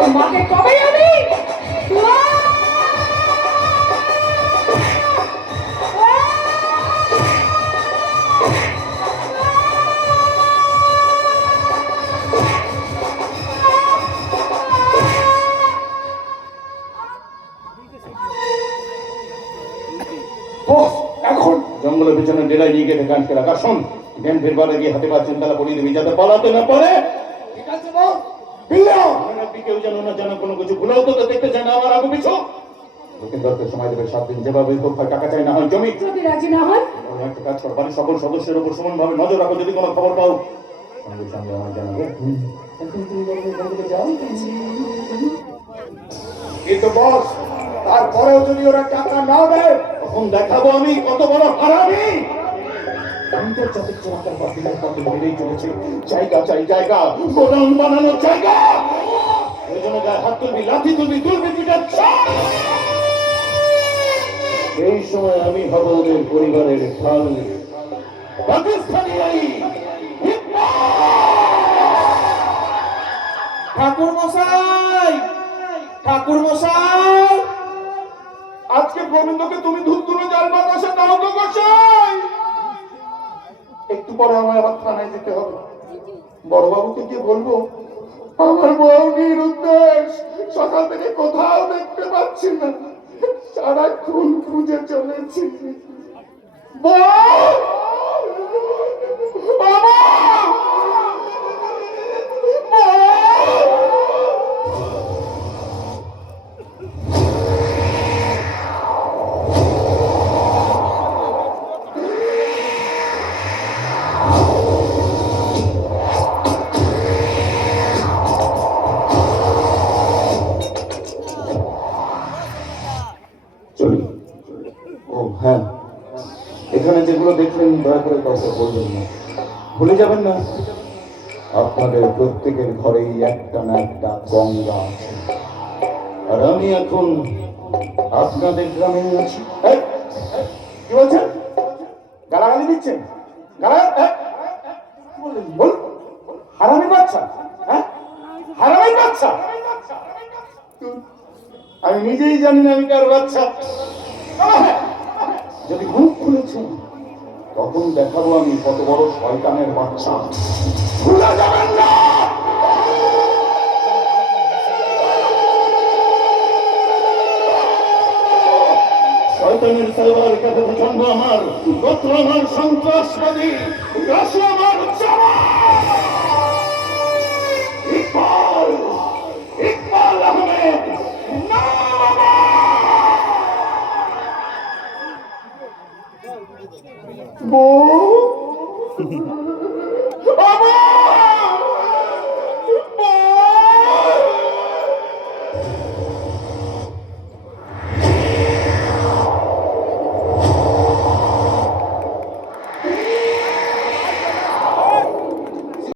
তোর মাকে কবে আমি এখন জঙ্গলের পিছনে ডেরায় নিয়ে গেলে গানকে রাখা শোন জ্ঞান ফেরবার গিয়ে হাতে পাচ্ছেন তারা পড়িয়ে দেবী যাতে পালাতে না পারে। ঠিক আছে বল কেউ যেন না জানা কোনো কিছু ভুলেও তো দেখতে চায় না আমার আগে পিছু দক্ষিণ দরকার সময় দেবে 7 দিন যেভাবে টাকা চাই না হয় জমি যদি রাজি না হয় একটা কাজ কর বাড়ির সকল সদস্যের উপর সমানভাবে নজর রাখো যদি কোনো খবর পাও সঙ্গে সঙ্গে আমার জানাবে। এখন তুমি বলবে এখান থেকে যাও কিন্তু বস তারপরেও যদি ওরা টাকা না দেয় তখন দেখাবো আমি কত বড় হারামি। আন্তর্জাতিক চমৎকার বাতিলের পথে বেড়েই চলেছে জায়গা চাই জায়গা গোডাউন বানানোর জায়গা ওই জন্য গায়ে হাত তুলবি লাঠি তুলবি পিটাচ্ছা সেই সময় আমি হব ওদের পরিবারের ঢাল পাকিস্তানি ঠাকুর মশাই ঠাকুর মশাই আজকে গোবিন্দকে তুমি ধুতুরে জাল বাতাসে দাও তো গোসাই। একটু পরে আমার আবার থানায় যেতে হবে বড়বাবুকে গিয়ে বলবো আমার বউ নিরুদ্দেশ সকাল থেকে কোথাও দেখতে পাচ্ছি না সারাক্ষণ খুঁজে চলেছি। হ্যাঁ এখানে যেগুলো দেখলেন দয়া করে কাউকে বলবেন না ভুলে যাবেন না আপনাদের প্রত্যেকের ঘরেই একটা না একটা গঙ্গা আছে আর আমি এখন আপনাদের গ্রামে আছি। কি বলছেন গালাগালি দিচ্ছেন বল হারামি বাচ্চা হ্যাঁ হারামি বাচ্চা আমি নিজেই জানি না আমি কার বাচ্চা। যদি মুখ খুলেছেন তখন দেখাবো আমি কত বড় শয়তানের বাচ্চা ভুলে যাবেন না। শয়তানের সাইবার কাছে জন্ম আমার গোত্র আমার সন্ত্রাসবাদী রাশি আমার ইকবাল আহমেদ বউ